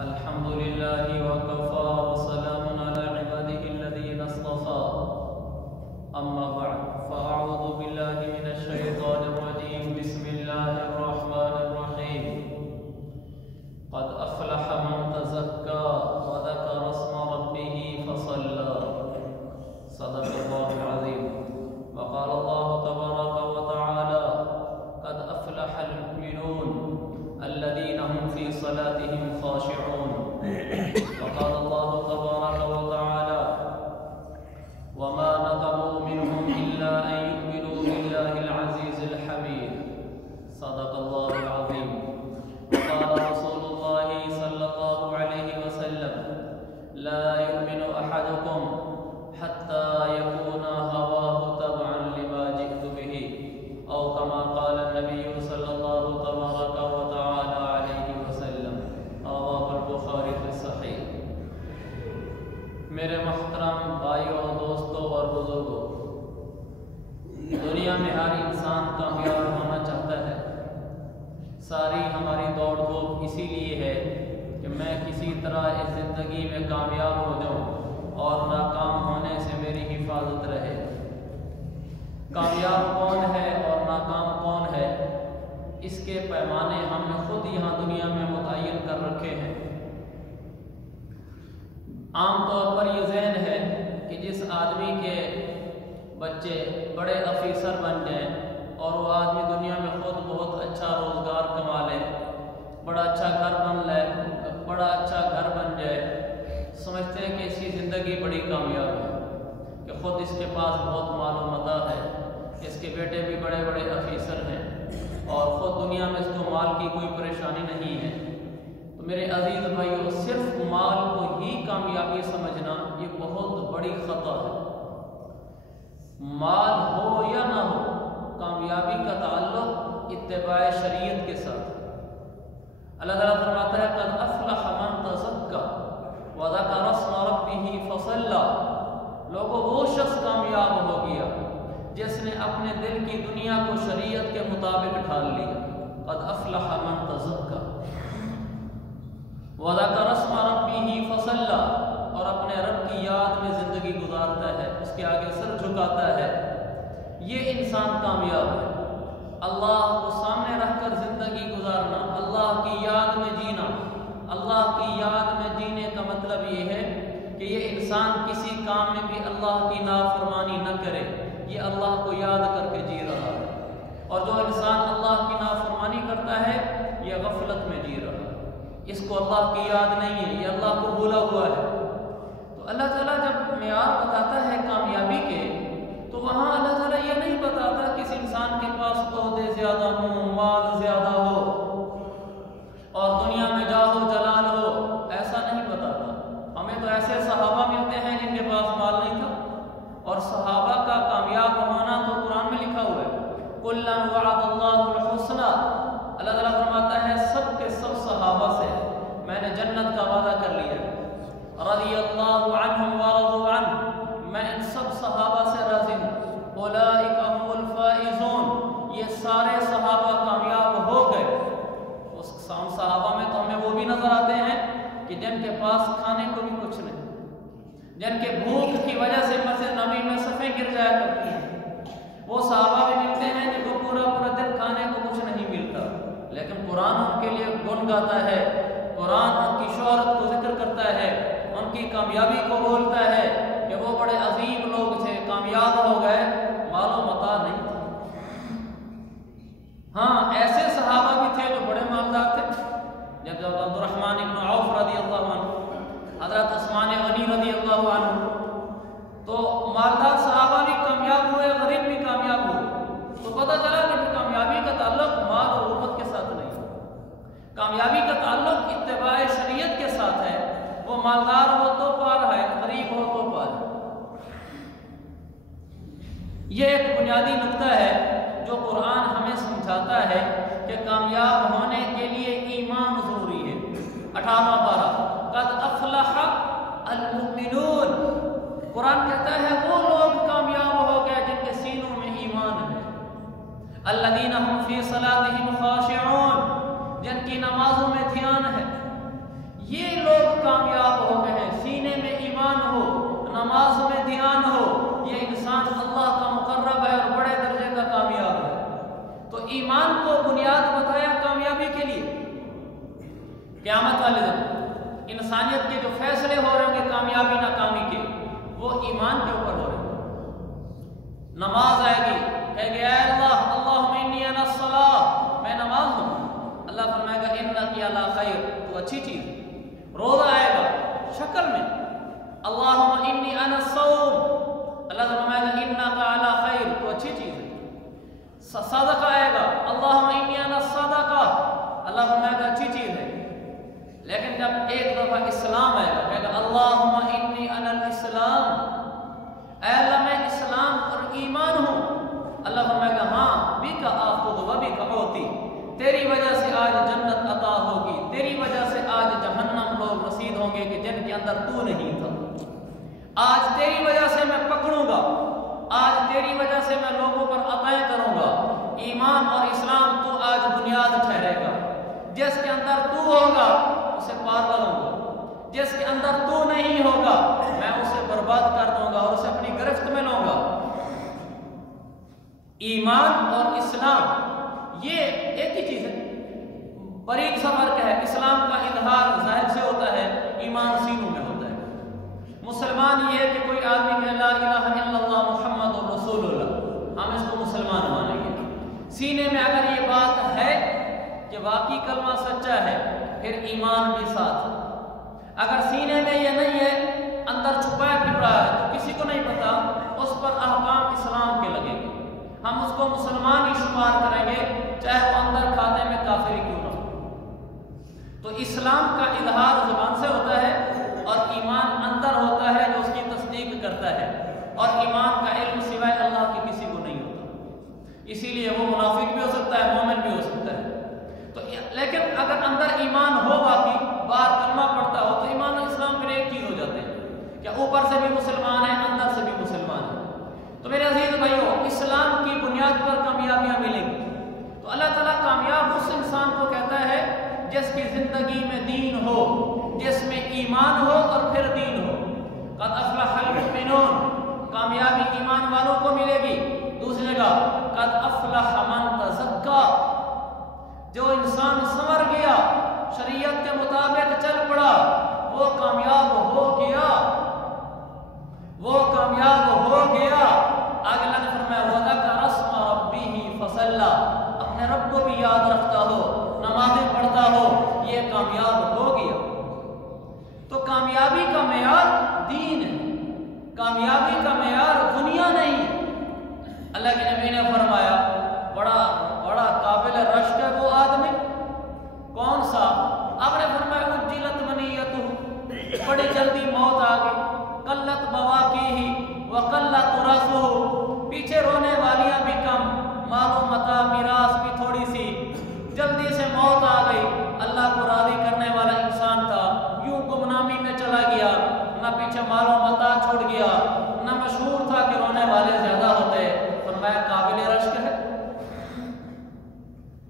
الحمد لله وكفى وسلام على عباده الذين اصطفى أما بعد فأعوذ بالله من الشيطان الرجيم بسم الله الرحمن الرحيم قد أفلح من تزكى وذكر اسم ربه فصلى صدق الله العظيم وقال الله تبارك وتعالى قد أفلح المؤمنون الذين هم في صلاتهم خاشعون وقال الله تبارك وتعالى وما نقموا منهم إلا أن يؤمنوا بالله العزيز الحميد صدق الله العظيم وقال رسول الله صلى الله عليه وسلم لا يؤمن أحدكم حتى يكون هواه تبعا لما جئت به أو كما قال النبي صلى الله تبارك وتعالى عليه وسلم رواه البخاري في الصحيح۔ میرے محترم بھائیوں، دوستوں اور بزرگوں، دنیا میں ہر انسان کامیاب ہونا چاہتا ہے۔ ساری ہماری دوڑ دھوپ اسی لیے ہے کہ میں کسی طرح اس زندگی میں کامیاب ہو جاؤں اور ناکام ہونے سے میری حفاظت رہے۔ کامیاب کون ہے اور ناکام کون ہے، اس کے پیمانے ہم نے خود یہاں دنیا میں متعین کر رکھے ہیں۔ عام طور پر یہ ذہن ہے کہ جس آدمی کے بچے بڑے افیسر بن جائیں اور وہ آدمی دنیا میں خود بہت اچھا روزگار کما لے، بڑا اچھا گھر بن جائے، سمجھتے ہیں کہ اس کی زندگی بڑی کامیاب ہے، کہ خود اس کے پاس بہت مال و متاع ہے، اس کے بیٹے بھی بڑے بڑے افیسر ہیں اور خود دنیا میں اس کو مال کی کوئی پریشانی نہیں ہے۔ تو میرے عزیز بھائیوں، صرف مال کو ہی کامیابی سمجھنا یہ بہت بڑی خطا ہے۔ مال ہو یا نہ ہو، کامیابی کا تعلق اتباع شریعت کے ساتھ۔ اللہ تعالیٰ فرماتا ہے قد افلح من تزکا وذکر اسم ربہ فصلی، لوگوں وہ شخص کامیاب ہو گیا جس نے اپنے دل کی دنیا کو شریعت کے مطابق ڈھال لیا۔ قد افلح من تزکا وذکر اسم ربہ فصلی، اور اپنے رب کی یاد میں زندگی گزارتا ہے، اس کے آگے سر جھکاتا ہے، یہ انسان کامیاب ہے۔ اللہ کو سامنے رکھ کر زندگی گزارنا، اللہ کی یاد میں جینا۔ اللہ کی یاد میں جینے کا مطلب یہ ہے کہ یہ انسان کسی کام میں بھی اللہ کی نافرمانی نہ کرے، یہ اللہ کو یاد کر کے جی رہا ہے۔ اور جو انسان اللہ کی نافرمانی کرتا ہے یہ غفلت میں جی رہا ہے، اس کو اللہ کی یاد نہیں ہے، یہ اللہ کو بھولا ہوا ہے۔ تو اللہ تعالیٰ جب معیار بتاتا ہے کامیابی کے، تو وہاں اللہ تعالیٰ یہ نہیں بتاتا کسی انسان کے پاس عہدے زیادہ ہوں، مال زیادہ ہو اور دنیا میں جاہ و جلال ہو، ایسا نہیں بتاتا۔ ہمیں تو ایسے صحابہ ملتے ہیں جن کے پاس مال نہیں تھا، اور صحابہ کا کامیاب ہونا تو قرآن میں لکھا ہوا ہے کُلًّا وعد اللہ الحسنى، اللہ تعالیٰ فرماتا ہے سب کے سب صحابہ سے میں نے جنت کا وعدہ کر لیا۔ رضی اللہ عنہم ورضوا عنہ، میں ان سب صحابہ سے راضی ہوں۔ اولئک هم الفائزون، یہ سارے صحابہ کامیاب ہو گئے۔ اس صحابہ میں تو ہمیں وہ بھی نظر آتے ہیں کہ جن کے پاس کھانے کو بھی کچھ نہیں، جن کے بھوک کی وجہ سے مسجد نبی میں صفیں گر جایا کرتی ہیں۔ وہ صحابہ بھی ملتے ہیں جن کو پورا دن کھانے کو کچھ نہیں ملتا، لیکن قرآن ان کے لیے گن گاتا ہے، قرآن ان کی شہرت کو ذکر کرتا ہے، ان کی کامیابی کو بولتا ہے کہ وہ بڑے عظیم لوگ تھے، کامیاب ہو گئے، مال و متاع نہیں تھا۔ ہاں ایسے صحابہ بھی تھے جو بڑے مالدار تھے، جب عبد الرحمن بن عوف رضی اللہ عنہ، حضرت عثمان غنی رضی اللہ عنہ، تو مالدار صحابہ بھی کامیاب ہوئے، غریب بھی کامیاب ہوئے۔ تو پتہ چلا کہ کامیابی کا تعلق مال اور غربت کے ساتھ نہیں، کامیابی کا تعلق اتباع شریعت کے ساتھ ہے۔ وہ مالدار ہو تو پا رہا ہے، غریب ہو تو پا رہا ہے۔ یہ ایک بنیادی نقطہ ہے جو قرآن ہمیں سمجھاتا ہے کہ کامیاب ہونے کے لیے ایمان ضروری ہے۔ 18واں پارہ قد افلح المؤمنون، قرآن کہتا ہے وہ لوگ کامیاب ہو گئے جن کے سینوں میں ایمان ہے۔ الذین هم فی صلاتهم خاشعون، جن کی نمازوں میں دھیان ہے، یہ لوگ کامیاب ہو گئے ہیں۔ سینے میں ایمان ہو، نماز میں دھیان ہو، یہ انسان اللہ کا مقرب ہے اور بڑے درجے کا کامیاب ہے۔ تو ایمان کو بنیاد بتایا کامیابی کے لیے۔ قیامت والے دن انسانیت کے جو فیصلے ہو رہے ہیں کامیابی ناکامی کے، وہ ایمان کے اوپر ہو رہے ہیں۔ نماز آئے گی، کہے گے اے اللہ اللہم انی انا الصلاۃ، میں نماز ہوں، اللہ فرمائے گا انک علی خیر، تو اچھی چیز ہے۔ روزہ آئے گا شکل میں، اللہم انی انا الصوم، اللہ فرمائے گا انک علی خیر، تو اچھی چیز ہے۔ صدقہ آئے گا، اللہم انی انا الصدقہ، اللہ فرمائے گا اچھی چیز ہے۔ لیکن جب ایک دفعہ اسلام آئے گا، کہے گا اللہم انی انا الاسلام، اے اللہ میں اسلام اور ایمان ہوں، اللہ فرمائے گا ہاں بک آخذ و بک اعطی، تیری وجہ سے آج جنت عطا ہوگی، تیری وجہ سے آج جہنم لوگ رسید ہوں گے کہ جن کے اندر تو نہیں تھا، آج تیری وجہ سے میں پکڑوں گا، آج تیری وجہ سے میں لوگوں پر عطائیں کروں گا۔ ایمان اور اسلام تو آج بنیاد ٹھہرے گا، جس کے اندر تو ہوگا اسے پار لگوں گا، جس کے اندر تو نہیں ہوگا میں اسے برباد کر دوں گا اور اسے اپنی گرفت میں لوں گا۔ ایمان اور اسلام یہ ایک ہی چیز ہے، باریک سا فرق ہے۔ اسلام کا اظہار ظاہر سے ہوتا ہے، ایمان سینوں میں ہوتا ہے۔ مسلمان یہ ہے کہ کوئی آدمی کہے لا الہ الا اللہ محمد رسول اللہ، ہم اس کو مسلمان مانیں گے۔ سینے میں اگر یہ بات ہے کہ واقعی کلمہ سچا ہے، پھر ایمان بھی ساتھ۔ اگر سینے میں یہ نہیں ہے، اندر چھپایا پھر رہا ہے تو کسی کو نہیں پتا، اس پر احکام اسلام کے لگیں گے، ہم اس کو مسلمان ہی شمار کریں گے، چاہے وہ اندر کھاتے میں کافر کیوں نہ ہو۔ تو اسلام کا اظہار زبان سے ہوتا ہے اور ایمان اندر ہوتا ہے جو اس کی تصدیق کرتا ہے، اور ایمان کا علم سوائے اللہ کے کسی کو نہیں ہوتا، اسی لیے وہ منافق بھی ہو سکتا ہے، مومن بھی ہو سکتا ہے۔ تو لیکن اگر اندر ایمان ہو، باقی باہر کلمہ پڑھتا ہو، تو ایمان اور اسلام پھر ایک چیز ہو جاتے ہیں کہ اوپر سے بھی مسلمان ہے، اندر سے بھی مسلمان ہے۔ تو میرے عزیز بھائیو، اسلام کی بنیاد پر کامیابیاں ملیں گی۔ تو اللہ تعالیٰ کامیاب اس انسان کو کہتا ہے جس کی زندگی میں دین ہو، جس میں ایمان ہو اور پھر دین ہو۔ قد افلح المؤمنون، کامیابی ایمان والوں کو ملے گی۔ دوسری جگہ قد افلح من تزکا، جو انسان سنور گیا، شریعت کے مطابق چل پڑا، وہ کامیاب ہو گیا، وہ کامیاب ہو گیا۔ آگے اللہ نے فرمایا وَذَكَرَ اسْمَ رَبِّهِ فَصَلَّى، اپنے رب کو بھی یاد رکھتا ہو، نمازیں پڑھتا ہو، یہ کامیاب ہو گیا۔ تو کامیابی کا معیار دین ہے، کامیابی کا معیار دنیا نہیں ہے۔ اللہ کے نبی نے فرمایا بڑا قابل رشک ہے وہ آدمی، کون سا؟ آپ نے فرمایا اجلت منیتہ، بڑی جلدی موت آ گئی، قلت بواقیہ وقلت رثہ، پیچھے رونے والیاں بھی کم، مال و متاع میراث بھی تھوڑی سی، جلدی سے موت آ گئی۔ اللہ کو راضی کرنے والا انسان تھا، یوں گمنامی میں چلا گیا، نہ پیچھے مال و متاع چھوڑ گیا، نہ مشہور تھا کہ رونے والے زیادہ ہوتے۔ فرمایا قابل رشک ہے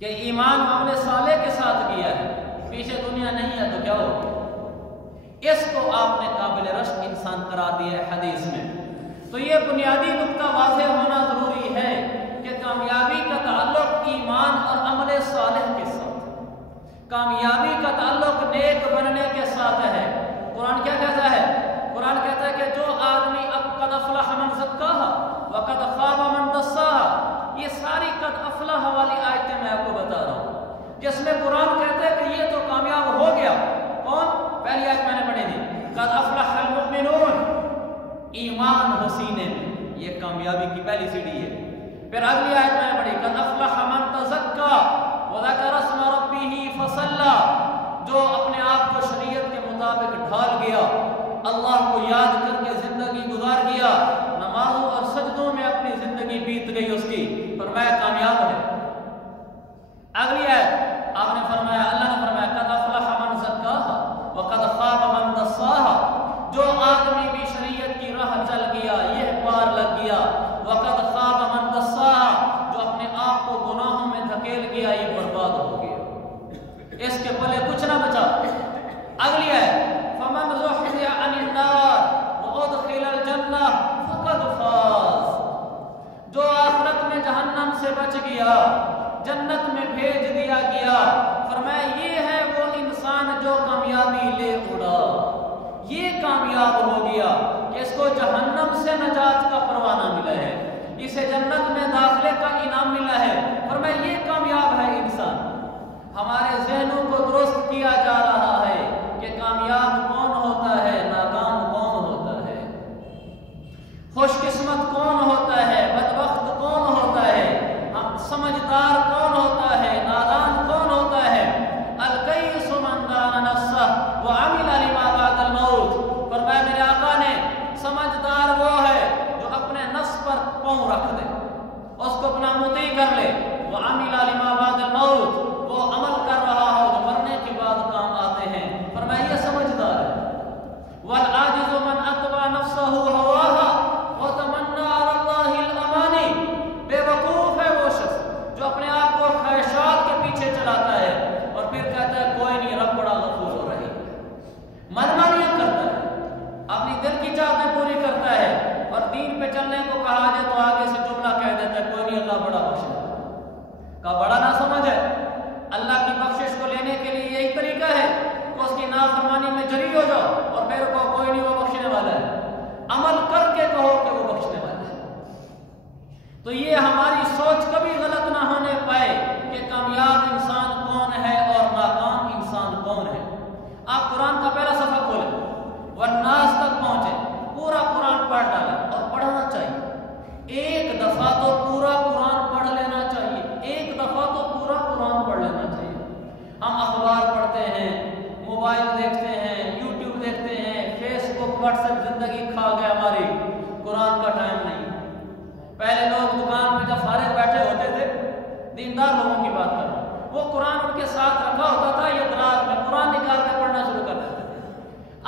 کہ ایمان عمل صالح کے ساتھ کیا ہے، پیچھے دنیا نہیں ہے تو کیا ہوگی؟ اس کو آپ نے قابل رشک انسان قرار دیا ہے حدیث میں۔ تو یہ بنیادی نقطہ واضح ہونا ضروری ہے کہ کامیابی کا تعلق ایمان اور عمل صالح کے ساتھ، کامیابی کا تعلق نیک بننے کے ساتھ ہے۔ قرآن کیا کہتا ہے؟ قرآن کہتا ہے کہ جو آدمی اب قد افلح من زکاہا وقد خاب من دساہا، یہ ساری قد افلح والی آیتیں میں آپ کو بتا رہا ہوں، جس میں قرآن کہتا ہے کہ یہ تو کامیاب ہو گیا۔ کون؟ پہلی آیت میں نے پڑھی تھی، قد افلح المؤمنون، ایمان ہو سینے میں، یہ کامیابی کی پہلی سیڑھی ہے۔ پھر اگلی آیت میں نے پڑھی قد افلح من تزکا وذکر اسم ربہ فصلی، جو اپنے آپ کو شریعت کے مطابق ڈھال گیا، اللہ کو یاد کر کے زندگی گزار گیا، نمازوں اور سجدوں میں اپنی زندگی بیت گئی اس کی، فرمایا کامیاب ہے۔ اگلی آیت آپ نے فرمایا، اللہ نے فرمایا قد افلح من زکاہا وقد خاب من دساہا، جو آدمی بھی شریعت کی راہ چل گیا، یہ پار لگ گیا، وقد خاب من دساہا، جو اپنے آپ کو گناہوں میں دھکیل گیا، یہ برباد ہو گیا۔ पले कुछ ना बचा। अगली है फमन ज़ुहज़िह अनिन नार व उदखिलल जन्नह फक़द फ़ाज़, जो आखिरत में जहन्नम से बच गया, जन्नत में भेज दिया गया, फरमाया ये है वो इंसान जो कामयाबी ले उड़ा, ये कामयाब हो गया कि इसको जहन्नम से नजात का परवाना मिला है, इसे जन्नत में दाखिले का इनाम मिला है। फरमाया ये कामयाब है इंसान। हमारे ज़हनों को दुरुस्त किया जा रहा है कि कामयाब कौन होता है, नाकाम कौन होता है, खुशकिस्मत कौन होता है, बदबख्त कौन होता है, समझदार कौन होता है, नादान कौन होता है। अल-कय्यिसु मन दाना नफ्सह व अमिला लिमा बअदल मौत। फरमाया मेरे आका ने, समझदार वो है जो अपने नफ्स पर पाँव रख दे, उसको अपना मुती कर ले। व अमिला लिमा बअदल मौत, वो अमल कर रहा हो जो मरने के बाद काम आते हैं। फरमाया ये समझदार है। वल आजिज़ु मन अत्बा नफ्सहु हवाहा व तमन्ना अला अल्लाहिल अमानी, बेवकूफ है वो शख्स जो अपने आप को ख्वाहिशात के पीछे चलाता है और फिर कहता है कोई नहीं, रब बड़ा गफूर हो रही, मनमानियां करता है, अपनी दिल की चाहतें पूरी करता है, और दीन पे चलने को कहा जाए तो आगे से जुमला कह देता है कोई नहीं, अल्लाह बड़ा बख्शे का बड़ा ना समझ है। अल्लाह की बख्शिश को लेने के लिए यही तरीका है कि उसकी नाफरमानी में जरी हो जाओ और फिर कहो कोई नहीं वो बख्शने वाला है, अमल करके कहो कि वो बख्शने वाला है। तो ये हमारी सोच कभी गलत ना होने पाए कि कामयाब इंसान कौन है और नाकाम इंसान कौन है। आप कुरान का पहला सफ़ा खोलें, वन्नास तक पहुंचे, पूरा कुरान पढ़ डालें और पढ़ना चाहिए। एक दफा तो पूरा कुरान पढ़ लेना चाहिए, एक दफा तो पूरा कुरान पढ़ लेना चाहिए। हम अखबार पढ़ते हैं, मोबाइल देखते हैं, यूट्यूब देखते हैं, फेसबुक व्हाट्सएप जिंदगी खा गए हमारी, कुरान का टाइम नहीं। पहले लोग दुकान में जब फारिग बैठे होते थे, दीनदार लोगों की बात कर रहा हूँ, वो कुरान उनके साथ रखा होता था, ये दराज में कुरान निकाल के पढ़ना शुरू कर देते थे।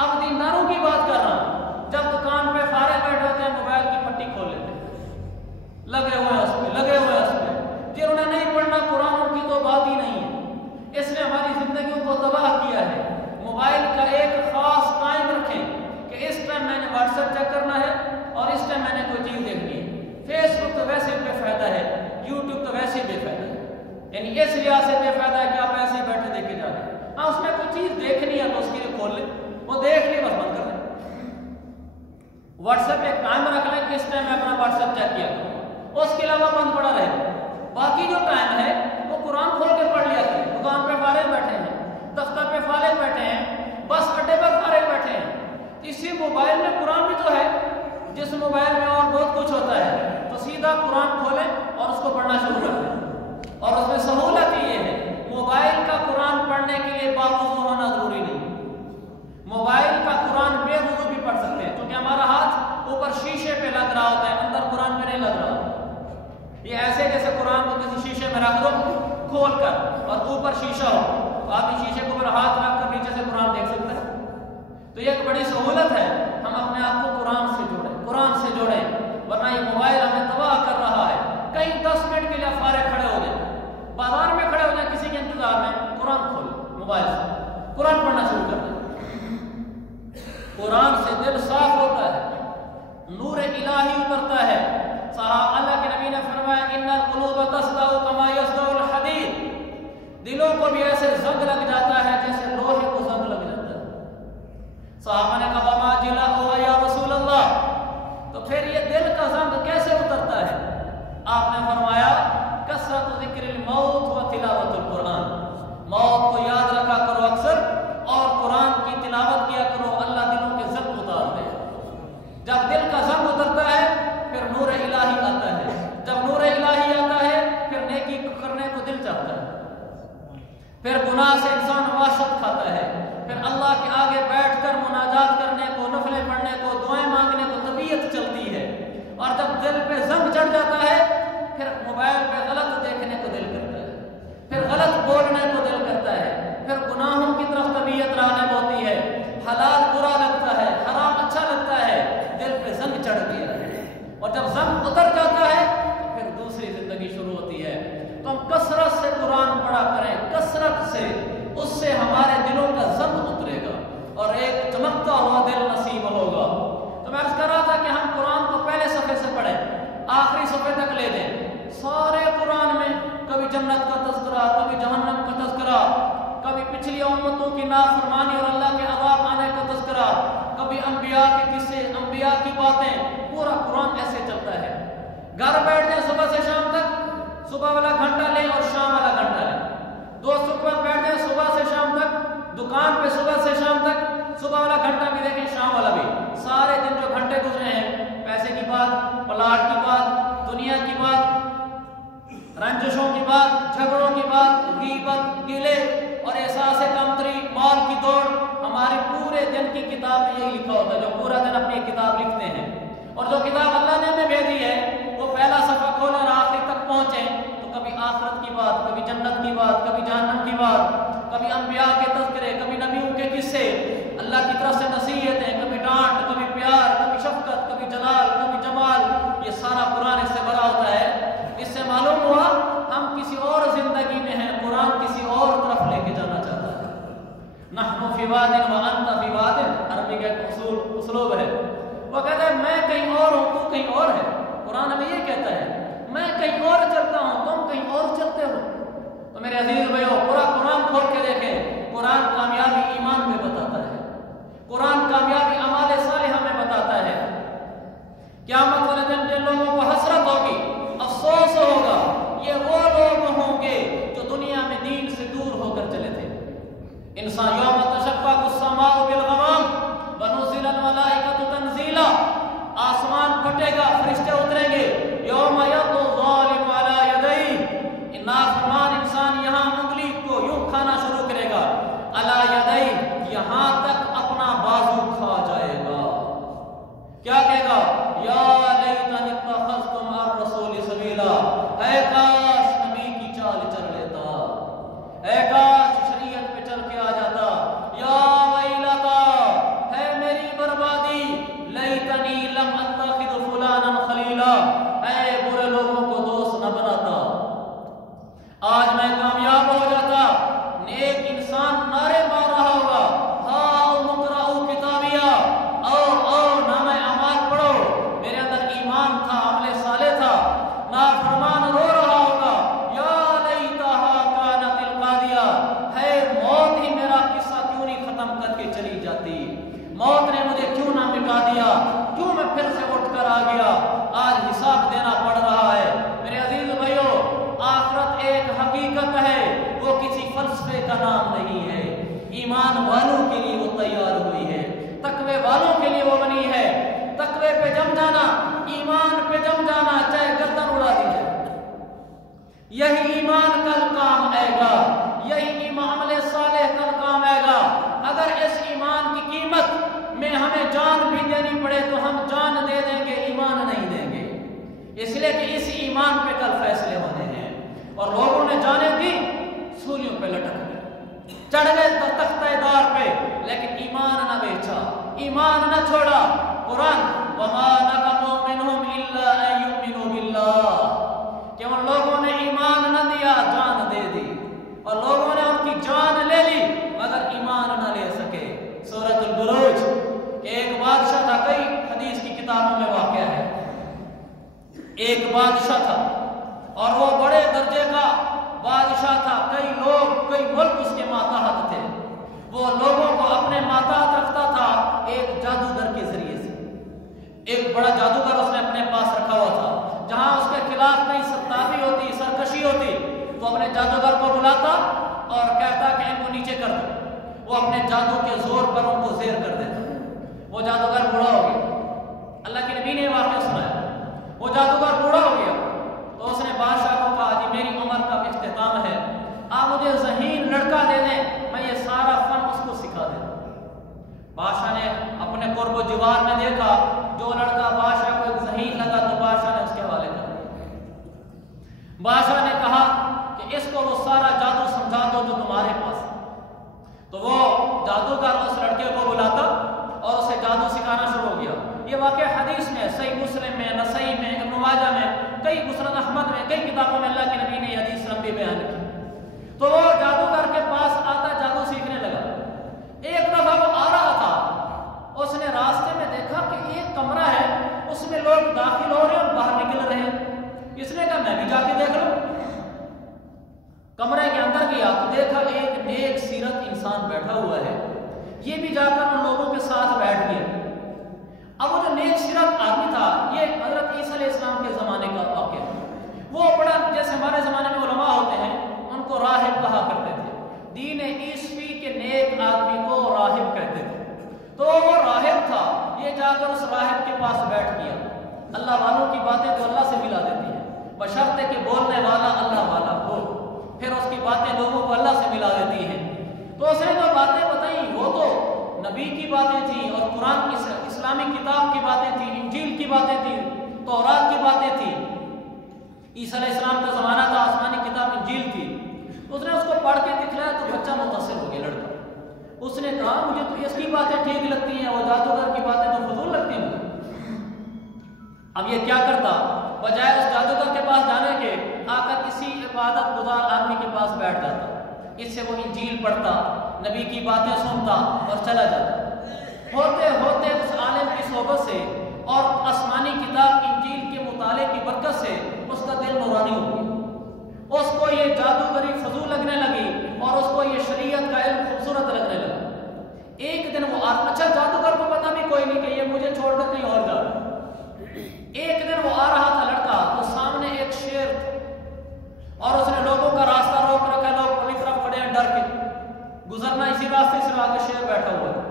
अब दीनदारों की बात कर रहा हूँ, जब दुकान पे फारिग बैठे होते हैं, मोबाइल की पट्टी खोल लेते हैं, लगे हुए हैं उसमें, लगे हुए हैं उसमें, जिन्होंने नहीं पढ़ना कुरान उनकी तो बात ही नहीं है। इसने हमारी जिंदगियों को तबाह किया है। मोबाइल का एक खास टाइम रखें कि इस टाइम मैंने व्हाट्सएप चेक करना है और इस टाइम मैंने कोई चीज़ देखनी है। फेसबुक तो वैसे बेफायदा है, यूट्यूब तो वैसे ही बेफायदा है, यानी इस लिहाज से बेफायदा है कि आप ऐसे ही बैठे देखे जा रहे हैं। हाँ, उसमें कोई चीज़ देखनी है तो उसके लिए खोल लें, वो देख ली बस बंद कर दें। व्हाट्सएप एक टाइम रख लें कि इस टाइम मैं अपना व्हाट्सएप चेक किया करूँ, उसके अलावा बंद पड़ा रहे। बाकी जो टाइम है वो कुरान खोल के पढ़ लिया करें। दुकान पे फारिग बैठे हैं, दफ्तर पे फारिग बैठे हैं, बस अड्डे पर फारिग बैठे हैं, इसी मोबाइल में कुरान भी तो है। जिस मोबाइल में और बहुत कुछ होता है तो सीधा कुरान खोलें और उसको पढ़ना शुरू कर दें। और उसमें सहूलत ये है, मोबाइल का कुरान पढ़ने के लिए बावुज़ू होना जरूरी नहीं। मोबाइल का कुरान बेवुज़ू भी पढ़ सकते हैं, क्योंकि हमारा हाथ ऊपर शीशे पे लग रहा होता है, अंदर कुरान पे नहीं लग रहा होता। ये ऐसे जैसे कुरान को किसी शीशे में रख दो खोल कर और ऊपर शीशा हो, तो आप इस शीशे के ऊपर हाथ रख कर नीचे से कुरान देख सकते हैं। तो ये एक बड़ी सहूलत है, हम अपने आप को कुरान से जोड़ें, कुरान से जोड़ें, वरना ये मोबाइल हमें तबाह कर रहा है। कहीं 10 मिनट के लिए फारिग खड़े हो जाए, बाजार में खड़े हो जाए किसी के इंतजार में, कुरान खोल मोबाइल से कुरान पढ़ना शुरू कर दें। कुरान से दिल साफ होता है, नूर इलाही उतरता है। अल्लाह के नबी ने फरमाया इन्नल कुलूब तस्दाउ कमा यस्दाउल हदीद, दिलों को भी ऐसे जंग लग जाता है जैसे लोहे को जंग लग जाता है। सहाबा ने कहा मा जिलाहु या रसूल अल्लाह, तो फिर ये दिल का जंग कैसे उतरता है? आपने फरमाया कसरत ज़िक्रिल मौत व तिलावतुल कुरान, मौत को याद रखा करो अक्सर और कुरान की तिलावत किया करो, अल्लाह दिलों के जंग उतार दे। जब दिल का जंग उतरता है फिर नूर इलाही आता है, जब नूर इलाही आता है फिर नेकी करने को दिल चाहता है, फिर गुनाह से इंसान वाशत खाता है, फिर अल्लाह के आगे बैठकर मुनाजात करने को, नफले पढ़ने को, दुआएं मांगने को तबीयत चलती है। और जब दिल पे जंग चढ़ जाता है फिर मोबाइल पे गलत देखने को दिल करता है, फिर गलत बोलने को दिल करता है, फिर गुनाहों की तरफ तबीयत राग़िब होती है, हलाल बुरा लगता है, हराम अच्छा लगता है, दिल पे जंग चढ़ गया है। और जब जंग उतर जाता है तो फिर दूसरी जिंदगी शुरू होती है। तो हम कसरत से कुरान पढ़ा करें, कसरत से, उससे हम उम्मतों की नाफरमानी और अल्लाह के अज़ाब आने का तज़किरा, कभी अंबिया के किस्से, अंबिया की बातें, पूरा कुरान ऐसे चलता है। घर बैठ जाए सुबह से शाम तक, सुबह वाला घंटा लें और शाम वाला घंटा लें। दोस्तों के पास बैठ जाए सुबह से शाम तक, दुकान पे सुबह से शाम तक, सुबह वाला घंटा भी देखें, शाम वाला भी। सारे दिन जो घंटे गुजरे हैं, पैसे की बात, प्लाट की बात, दुनिया की बात, रंजिशों की बात, झगड़ों की बात, गीबत, गिले और एहसास कमतरी, माल की दौड़, हमारे पूरे दिन की किताब में यही लिखा होता है। जो पूरा दिन अपनी किताब लिखते हैं, और जो किताब अल्लाह ने हमें भेजी है वो पहला सफ़ा खोलें और आखिर तक पहुँचे, तो कभी आखिरत की बात, कभी जन्नत की बात, कभी जहन्नम की बात, कभी अंबिया के तज़किरे, कभी नबियों के किस्से, अल्लाह की तरफ से नसीहतें, कभी डांट, कभी प्यार, कभी शफकत, कभी जलाल, कभी जमाल, ये सारा कुरान इससे भरा होता है। इससे मालूम हुआ हम किसी और जिंदगी में हैं, कुरान किसी और तरफ लेके जाना चाहता है। नहनु फी वादिन व अंत फी वादिन, अरबी का एक उसलूब है। वो कहता है मैं कहीं और हूँ, तू कहीं और है। कुरान हमें ये कहता है मैं कहीं और चलता हूँ, तुम कहीं और चलते हो। तो मेरे अजीज भाइयों, पूरा कुरान खोल के देखें, कुरान कामयाबी ईमान में बताता है, कुरान कामयाबी अमाल सालिहा में बताता है। क़यामत वाले दिन जिन लोगों को हसरत होगी, अफसोस होगा, ये वो लोग होंगे जो दुनिया में दीन से दूर होकर चले थे। इंसान यौम तशक्ककु अस्समाउ बिल गमाम व नुज़िलल मलाइकतु तंज़ीला, आसमान फटेगा, फरिश्ते उतरेंगे। यौम यदु ज़ालिमु अला यदैहि, नाफरमान इंसान यहाँ उंगली को यूं खाना शुरू करेगा, अला यदैहि, यहाँ तक अपना बाजू खा जाएगा। क्या कहेगा? या लैतनी इत्तखज़तु मअर रसूली सबीला, ऐ काश नबी की चाल चल लेता, ऐ काश शरीयत पे चल के आ जाता। या वैलता, है मेरी बर्बादी, लैतनी लम अत्तखिज़ फुलानन खलीला, ऐ बुरे लोगों को दोस्त न बनाता, आज मैं कामयाब हो जाता। नेक इंसान नारे मार रहा होगा, हाउ मुक़राउ किताबिया, आओ नामे अमाल पढ़ो, मेरे अंदर ईमान था, अमले साले था। नाफरमान रो रहा होगा, या लैतहा कानतिल कादिया, है मौत ही मेरा किस्सा क्यों नहीं खत्म करके चली जाती, मौत ने मुझे क्यों ना मिटा दिया, क्यों मैं फिर से उठ कर आ गया, आज हिसाब देना पड़ रहा है। मेरे अजीज भाइयों, आखिरत एक हकीकत है, वो किसी फलसफे का नाम नहीं है। ईमान वालों के लिए वो तैयार हुई है, तकवे वालों के लिए वो बनी है। तकवे पे जम जाना, ईमान पे जम जाना, चाहे गर्दन उड़ा दी जाए, यही ईमान कल काम आएगा, यही अमले सालेह कल काम आएगा। अगर इस ईमान की कीमत में हमें जान भी देनी पड़े तो हम जान दे देंगे, ईमान नहीं देंगे, इसलिए कि इस ईमान पे कल फैसले होने हैं। और लोगों ने जाने दी, सूलियों पे लटक गए, चढ़ गए तख्तेदार पे, लेकिन ईमान न बेचा, ईमान न छोड़ा। कुरान वमा नक़मू मिनहुम इल्ला अन युमिनू बिल्लाह, कि उन लोगों ने ईमान न दिया, जान दे दी, और लोगों ने उनकी जान ले ली मगर ईमान न ले सके। सूरतुल बुरूज, एक बादशाह था, कई हदीस की किताबों में वाक़या है, एक बादशाह था और वो बड़े दर्जे का बादशाह था, कई लोग, कई मुल्क उसके माताहत थे। वो लोगों को अपने माताहत रखता था एक जादूगर के जरिए से। एक बड़ा जादूगर उसने अपने पास रखा हुआ था, जहां उसके खिलाफ कहीं सत्तावी होती, सरकशी होती, तो अपने जादूगर को बुलाता और कहता कि इनको नीचे कर दो। वो अपने जादू के जोर पर उनको जेर कर देता। वो जादूगर बूढ़ा हो गया, अल्लाह के नबी ने वाक़या सुनाया। वो जादूगर बूढ़ा हो गया तो उसने बादशाह को कहा, जी मेरी उम्र का इख्तिताम है, आप मुझे ज़हीन लड़का दे दें, मैं ये सारा फन उसको सिखा देता। बादशाह ने अपने कुर्ब जिवार में देखा, जो लड़का बादशाह को ज़हीन लगा तो बादशाह ने उसके हवाले कर दिया। बादशाह ने कहा कि इसको वो सारा जादू समझा दो जो तुम्हारे पास। तो वो जादूगर उस شرک انسان بیٹھا ہوا ہے، یہ بھی جا کر ان لوگوں کے ساتھ بیٹھ گیا۔ اب وہ جو نیک شرک آدمی تھا، یہ حضرت عیسیٰ علیہ السلام کے زمانے کا واقعہ ہے۔ وہ بڑا، جیسے ہمارے زمانے میں علماء ہوتے ہیں، ان کو راہب کہا کرتے تھے، دین عیسوی کے نیک آدمی کو راہب کہتے تھے۔ تو وہ راہب تھا، یہ جا کر اس راہب کے پاس بیٹھ گیا۔ اللہ والوں کی باتیں تو اللہ سے ملا دیتی ہیں، بشرطے کہ بولنے والا اللہ والا ہو، پھر اس کی باتیں لوگوں کو اللہ سے ملا دیتی ہیں۔ تو اس نے جو باتیں بتائیں وہ تو نبی کی باتیں تھیں اور قرآن کی اسلامی کتاب کی باتیں تھیں، انجیل کی باتیں تھیں، تورات کی باتیں تھیں۔ عیسیٰ علیہ السلام کا زمانہ تھا، آسمانی کتاب انجیل تھی۔ اس نے اس کو پڑھ کے دکھلایا تو بچہ متاثر ہو گیا، لڑکا۔ اس نے کہا مجھے تو اس کی باتیں ٹھیک لگتی ہیں، وہ جادوگر کی باتیں تو فضول لگتی ہیں مجھے۔ اب یہ کیا کرتا، بجائے اس جادوگر کے پاس جانے کے آ کر کسی عبادت گزار آدمی کے پاس بیٹھ جاتا، اس سے وہ انجیل پڑھتا، نبی کی باتیں سنتا اور چلا جاتا۔ ہوتے ہوتے اس عالم کی صحبت سے اور آسمانی کتاب انجیل کے مطالعے کی برکت سے اس کا دل نورانی ہو گیا۔ اس کو یہ جادوگری فضول لگنے لگی اور اس کو یہ شریعت کا علم خوبصورت لگنے لگا۔ ایک دن وہ اچھا جادوگر کو پتا بھی کوئی نہیں کہ یہ مجھے چھوڑ کر کہیں اور جا رہا ہے۔ ایک دن وہ آ رہا تھا لڑکا، تو سامنے ایک شیر تھا اور اس نے لوگوں کا راستہ روک رکھا، لوگ اپنی طرف کھڑے ہیں ڈر کے، گزرنا اسی راستے سے آگے شیر بیٹھا ہوا ہے۔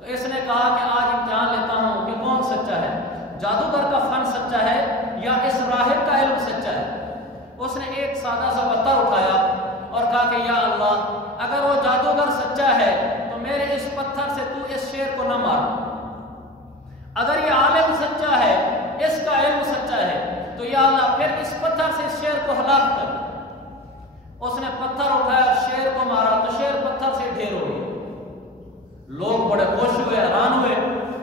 تو اس نے کہا کہ آج امتحان لیتا ہوں کہ کون سچا ہے، جادوگر کا فن سچا ہے یا اس راہب کا علم سچا ہے۔ اس نے ایک سادہ سا پتھر اٹھایا اور کہا کہ یا اللہ، اگر وہ جادوگر سچا ہے تو میرے اس پتھر سے تو اس شیر کو نہ مار، اگر یہ عالم سچا ہے، اس کا علم سچا ہے، تو یا اللہ پھر اس پتھر سے اس شیر کو ہلاک کر۔ اس نے پتھر اٹھایا اور شیر کو مارا تو شیر پتھر سے ڈھیر ہو گیا۔ لوگ بڑے خوش ہوئے، حیران ہوئے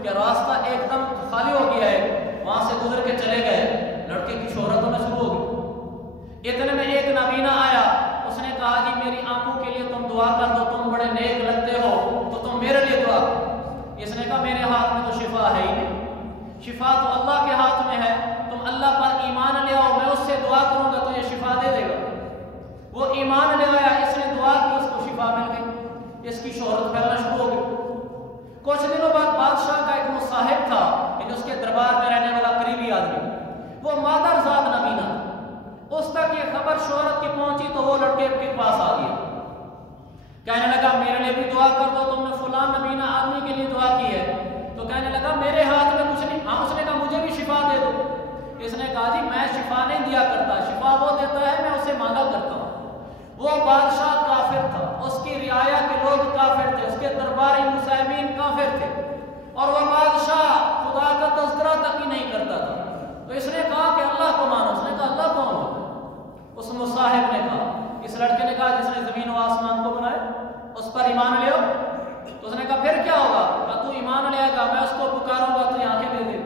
کہ راستہ ایک دم خالی ہو گیا ہے، وہاں سے گزر کے چلے گئے۔ لڑکے کی شہرت ہونا شروع ہو گئی۔ اتنے میں ایک نابینا آیا، اس نے کہا جی میری آنکھوں کے لیے تم دعا کر دو، تم بڑے نیک لگتے ہو تو تم میرے لیے دعا کرو۔ اس نے کہا میرے ہاتھ میں تو شفا ہے ہی نہیں، شفا تو اللہ کے ہاتھ میں ہے، تم اللہ پر ایمان لے آؤ، میں اس سے دعا کروں گا تو یہ شفا دے دے گا۔ وہ ایمان لے آیا، اس نے دعا کی، اس کو شفا مل گئی، اس کی شہرت پھیلنا شروع ہو گئی۔ کچھ دنوں بعد بادشاہ کا ایک مصاحب تھا، یعنی اس کے دربار میں رہنے والا قریبی آدمی، وہ مادر ذات نبینا تھا۔ اس تک یہ خبر شہرت کی پہنچی تو وہ لڑکے کے پاس آ گیا، کہنے لگا میرے لیے بھی دعا کر دو، تم نے فلاں نبینا آدمی کے لیے دعا کی ہے۔ تو کہنے لگا میرے ہاتھ میں کچھ نہیں۔ ہاں، اس نے کہا مجھے بھی شفا دے دو۔ اس نے کہا جی میں شفا نہیں دیا کرتا، شفا وہ دیتا ہے، میں اسے مانگا کرتا ہوں۔ وہ بادشاہ کافر تھا، اس کی رعایا کے لوگ کافر تھے، اس کے درباری مصاحبین کافر تھے، اور وہ بادشاہ خدا کا تذکرہ تک ہی نہیں کرتا تھا۔ تو اس نے کہا کہ اللہ کو مانو۔ اس نے کہا اللہ کون ہوتا ہے؟ اس مصاحب نے کہا، اس لڑکے نے کہا جس نے زمین و آسمان کو بنایا، اس پر ایمان لے آؤ۔ تو اس نے کہا پھر کیا ہوگا؟ کہا تو ایمان لے آئے گا، میں اس کو پکاروں گا تو یہ آنکھیں دے دے۔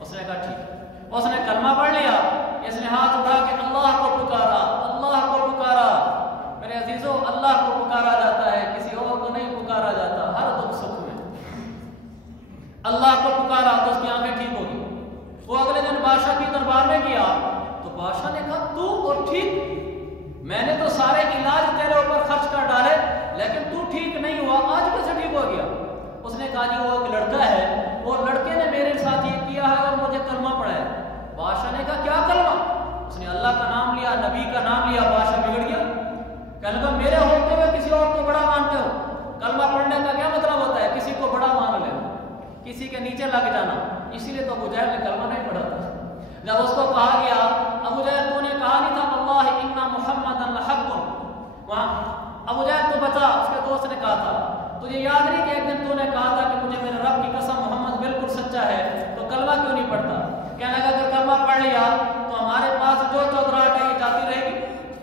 اس نے کہا ٹھیک۔ اس نے کلمہ پڑھ لیا، اس نے ہاتھ اٹھا کے اللہ کو پکارا، اللہ کو پکارا۔ میرے عزیزوں، اللہ کو پکارا جاتا ہے، کسی اور کو نہیں پکارا جاتا، ہر دکھ سکھ میں اللہ کو پکارا تو اس کی آنکھیں ٹھیک ہو گئی۔ وہ اگلے دن بادشاہ کی دربار میں گیا تو بادشاہ نے کہا تو اور ٹھیک، میں نے تو سارے علاج تیرے اوپر خرچ کر ڈالے لیکن تو ٹھیک نہیں ہوا، آج کیسے ٹھیک ہو گیا؟ اس نے کہا جی وہ ایک لڑکا ہے، وہ لڑکے نے میرے ساتھ یہ کیا ہے اور مجھے کلمہ پڑھا ہے۔ بادشاہ نے کہا کیا کلمہ؟ اس نے اللہ کا نام لیا، نبی کا نام لیا۔ بادشاہ بگڑ گیا، کہنے لگا میرے ہوتے ہوئے کسی اور کو بڑا مانتے ہو؟ کلمہ پڑھنے کا کیا مطلب ہوتا ہے؟ کسی کو بڑا مان لینا، کسی کے نیچے لگ جانا۔ اسی لیے تو ابو جہل نے کلمہ نہیں پڑھا تھا۔ جب اس کو کہا گیا ابو جہل تو نے کہا نہیں تھا واللہ ان محمدا لحق، وہاں ابو جہل تو بچا، اس کے دوست نے کہا تھا تجھے یاد نہیں کہ ایک دن تو نے کہا تھا کہ مجھے میرے رب کی قسم محمد بالکل سچا ہے، تو کلمہ کیوں نہیں پڑھتا؟ کہنے لگا اگر کلمہ پڑھ لیا تو ہمارے پاس جو چودراہٹ ہے یہ جاتی رہے گی۔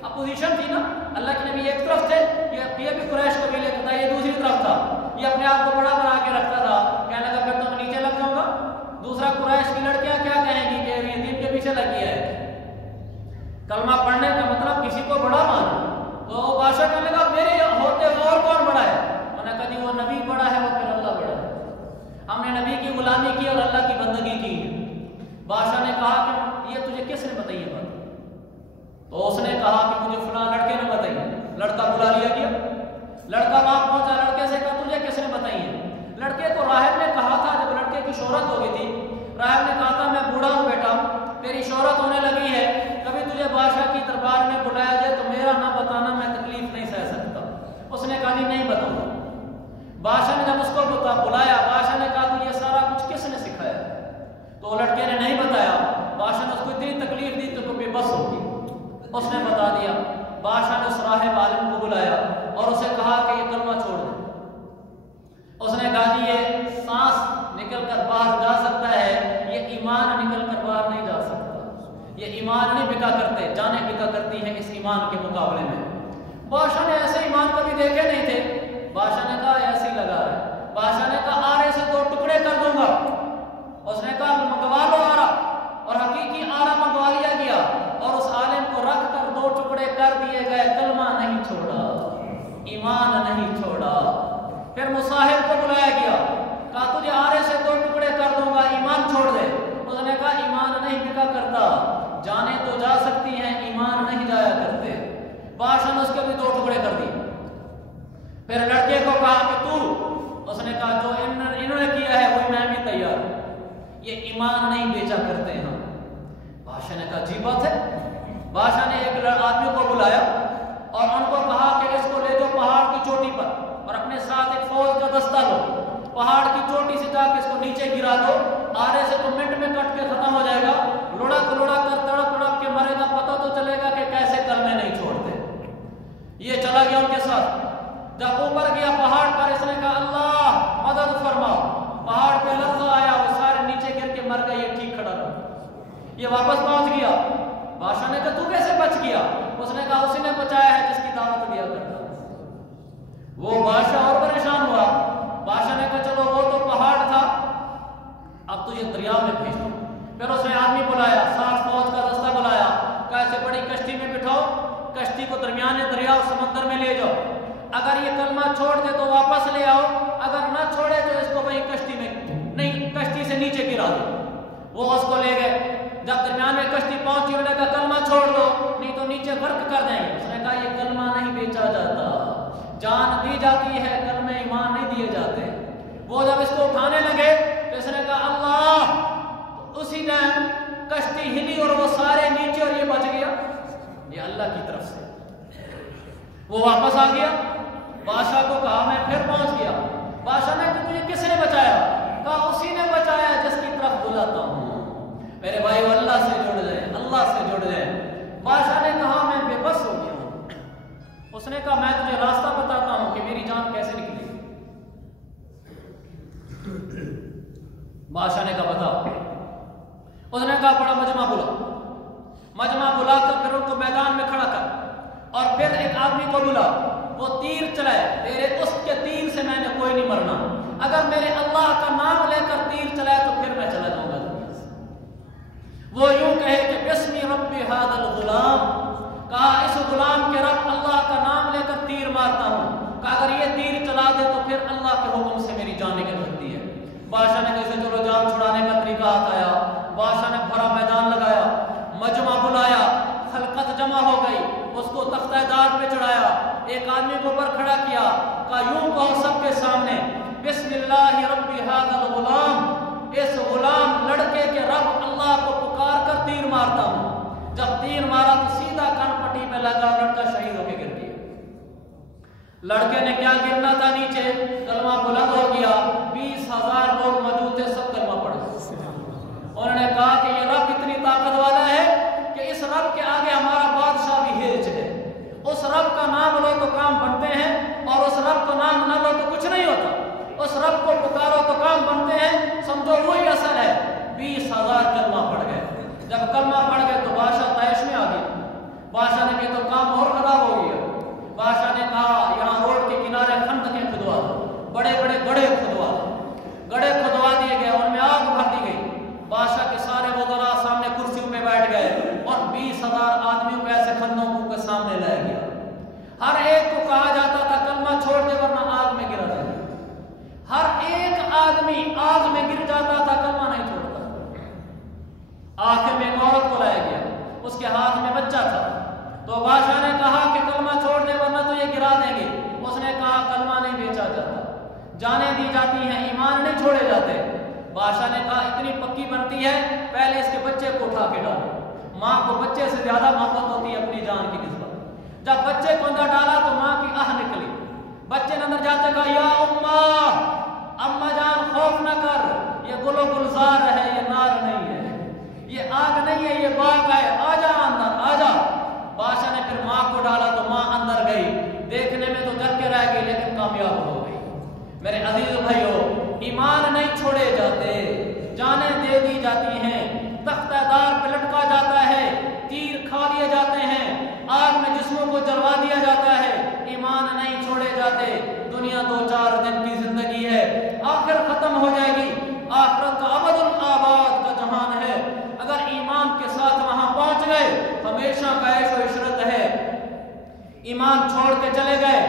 اپوزیشن تھی نا، اللہ کے نبی ایک طرف تھے، یہ بھی قریش قبیلے کا تھا، یہ دوسری طرف تھا، یہ اپنے آپ کو بڑا بنا کے رکھتا تھا۔ کہنے لگا پھر تو میں نیچے لگ جاؤں گا، دوسرا قریش کی لڑکیاں کیا کہیں گی کہ یہ دین کے پیچھے لگی ہے۔ کلمہ پڑھنے کا مطلب کسی کو بڑا مانا۔ تو بادشاہ کہنے لگا میرے ہوتے اور کون بڑا ہے؟ میں نے کہا جی وہ نبی بڑا ہے اور پھر اللہ بڑا ہے، ہم نے نبی کی غلامی کی اور اللہ کی بندگی کی۔ بادشاہ نے کہا کہ یہ تجھے کس نے بتائی یہ بات؟ تو اس نے کہا کہ مجھے فلاں لڑکے نے بتائی۔ لڑکا بلا لیا گیا، शोहरत हो गई थी। राहब ने कहा था मैं बूढ़ा हूँ बेटा, तेरी शोहरत होने लगी है, कभी तुझे बादशाह की दरबार में बुलाया जाए तो मेरा ना बताना, मैं तकलीफ नहीं सह सकता। उसने कहा नहीं बताऊंगा। बादशाह ने जब उसको बुलाया, बादशाह ने कहा तुझे सारा कुछ किसने सिखाया? तो लड़के ने नहीं बताया। बादशाह ने उसको इतनी तकलीफ दी तो बेबस हो गई। उसने बता दिया। बादशाह ने उस राहिब आलिम को बुलाया और उसे कहा कि ये कलमा छोड़ दे। उसने कहा कि ये सांस निकल कर बाहर जा सकता है, ये ईमान निकल कर बाहर नहीं जा सकता। ये ईमान नहीं बिका करते, जाने बिका करती हैं इस ईमान के मुकाबले में। बादशाह ने ऐसे ईमान कभी देखे नहीं थे। बादशाह ने कहा ऐसे ही लगा रहा है। बादशाह ने कहा आरे से 2 टुकड़े कर दूंगा। उसने कहा मंगवा लो आरा, और हकीकी आरा मंगवा लिया गया और उस आलिम को रख कर 2 टुकड़े कर दिए गए। कलमा नहीं छोड़ा, ईमान नहीं छोड़ा। फिर मुसाहिब को बुलाया गया, कहा तुझे आरे से 2 टुकड़े कर दूंगा, ईमान छोड़ दे। उसने कहा ईमान नहीं बिका करता, जाने तो जा सकती हैं, ईमान नहीं जाया करते। बादशाह ने उसके भी 2 टुकड़े कर दिए। फिर लड़के को कहा कि तू, उसने कहा जो इन्होंने किया है वही मैं भी तैयार हूं, ये ईमान नहीं बेचा करते हैं। बादशाह ने कहा अजीब बात है। बादशाह ने एक आदमी को बुलाया और उनको कहा कि इसको ले जाओ पहाड़ की चोटी पर और अपने साथ एक फौज का दस्ता लो, पहाड़ की चोटी से जाकर इसको नीचे गिरा दो, आरे से तो मिनट में कट के खत्म हो जाएगा, लुढ़क लुढ़क कर तड़प तड़प के मरेगा, पता तो चलेगा कि कैसे कलमे नहीं छोड़ते। ये चला गया उनके साथ। जब ऊपर गया पहाड़ पर, इसने कहा अल्लाह मदद फरमाओ। पहाड़ पे लर्जा आया, वो सारे नीचे गिर के मर गए, ये ठीक खड़ा रहा। ये वापस पहुंच गया। बादशाह ने कहा तू कैसे बच गया? उसने कहा उसी ने बचाया है जिसकी दावत दिया करता। वो बादशाह और परेशान हुआ। बादशाह ने कहा चलो वो तो पहाड़ था, अब तुझे दरिया में भेज दो। फिर उसने आदमी बुलाया, 60 फौज का दस्ता बुलाया, कहा ऐसे बड़ी कश्ती में बिठाओ, कश्ती को दरमियाने दरिया और समंदर में ले जाओ, अगर ये कलमा छोड़ दे तो वापस ले आओ, अगर ना छोड़े तो इसको वहीं कश्ती में नहीं, कश्ती से नीचे गिरा दो। वो उसको ले गए। जब दरमियान में कश्ती पहुंची, उन्होंने कहा कलमा छोड़ दो नहीं तो नीचे गर्क कर देंगे। उसने कहा ये कलमा नहीं बेचा जाता, जान दी जाती है, कलमे ईमान नहीं दिए जाते। वो जब इसको उठाने लगे तो इसने कहा अल्लाह, तो उसी टाइम कश्ती हिली और वो सारे नीचे और ये बच गया। ये अल्लाह की तरफ से। वो वापस आ गया, बादशाह को कहा मैं फिर पहुंच गया। बादशाह ने कहा तुझे किसने बचाया? कहा उसी ने बचाया जिसकी तरफ बुलाता हूं। मेरे भाई अल्लाह से जुड़ जाए, अल्लाह से जुड़ जाए। बादशाह ने कहा मैं बेबस हो गया हूं। उसने कहा मैं तुझे रास्ता बताता हूं कि मेरी जान कैसे निकली। बादशाह ने कहा बताओ। उसने कहा बड़ा मजमा बुला। मजमा बुलाकर फिर उनको मैदान में खड़ा कर और फिर एक आदमी को बुला, वो तीर चलाए। तेरे उसके तीर से मैंने कोई नहीं मरना, अगर मेरे अल्लाह का नाम लेकर तीर चलाए तो फिर मैं चला जाऊंगा। वो यूं कहे कि बिस्मी रब्बी हादल गुलाम, कहा इस गुलाम के रब अल्लाह का नाम लेकर तीर मारता हूं, कहा अगर ये तीर चला दे तो फिर अल्लाह के हुक्म से मेरी जान निकल सकती है। बादशाह ने कैसे चलो जान छुड़ाने का तरीका आया। बादशाह ने भरा मैदान लगाया, मजमा बुलाया, खलकत जमा हो गई, उसको तख्तेदार पे चढ़ाया, एक आदमी को ऊपर खड़ा किया, कहा यूं कहो सबके सामने बिस्मिल्लाहि रब्बी हादल गुलाम, इस गुलाम लड़के के रब अल्लाह को पुकार कर तीर मारता हूं। जब तीर मारा तो सीधा कनपट्टी में लगा, लड़का शहीद होकर गिर गया। लड़के ने क्या गिरना था नीचे, कलमा बुलंद हो गया। 20,000 लोग मौजूद थे, सब कलमा पढ़ गए। उन्होंने कहा कि ये रब इतनी ताकत वाला है कि इस रब के आगे हमारा बादशाह भी हेज है। उस रब का नाम लो तो काम बनते हैं और उस रब का नाम न लो तो कुछ नहीं होता। उस रब को पुकारो तो काम बनते हैं, समझो वही असल है। 20,000 कलमा पढ़ गए। जब कलमा पढ़ गए तो बादशाह तैश में आ गया। बादशाह ने कहा तो काम और खराब हो गया। बादशाह ने कहा यहाँ रोड के किनारे खंदकें खुदवा दो, बड़े बड़े गड्ढे खुदवा दो। गड्ढे खुदवा दिए गए, उनमें आग भर दी गई। बादशाह के सारे वज़रा सामने कुर्सियों पे बैठ गए और 20,000 आदमियों को ऐसे खंदकों के सामने लाया गया। हर एक को कहा जाता था कलमा छोड़ दे वरना आग में गिरा जाएगा। हर एक आदमी आग में गिर जाता था, कलमा नहीं छोड़ता। आखिर में एक औरत को लाया गया, उसके हाथ में बच्चा था। तो बादशाह ने कहा कि कलमा छोड़ दे वरना तो ये गिरा देंगे। उसने कहा कलमा नहीं बेचा जाता, जाने दी जाती हैं, ईमान नहीं छोड़े जाते। बादशाह ने कहा इतनी पक्की बनती है, पहले इसके बच्चे को उठा के डालो। माँ को बच्चे से ज्यादा मोहब्बत होती है अपनी जान की निस्बत। जब बच्चे को अंदर डाला तो माँ की आह निकली। बच्चे ने अंदर जाते कहा या उम्मा, अम्मा जान खौफ न कर, ये गुलो गुलजार है, ये नार नहीं है, ये आग नहीं है, ये बाग है, आजा अंदर आजा। बादशाह ने फिर माँ को डाला तो माँ अंदर गई, देखने में तो डर के रह गई लेकिन कामयाब हो गई। मेरे अजीज भाइयों, ईमान नहीं छोड़े जाते, जानें दे दी जाती हैं, तख्तादार पे लटका जाता है, तीर खा लिए जाते हैं, आग में जिस्मों को जलवा दिया जाता है, ईमान नहीं छोड़े जाते। दुनिया 2-4 दिन की जिंदगी है, आखिर खत्म हो जाएगी। आखिरत का अबदुल आबाद का जहान है, अगर ईमान के साथ वहां पहुंच गए हमेशा का ऐशो इशरत है। ईमान छोड़ के चले गए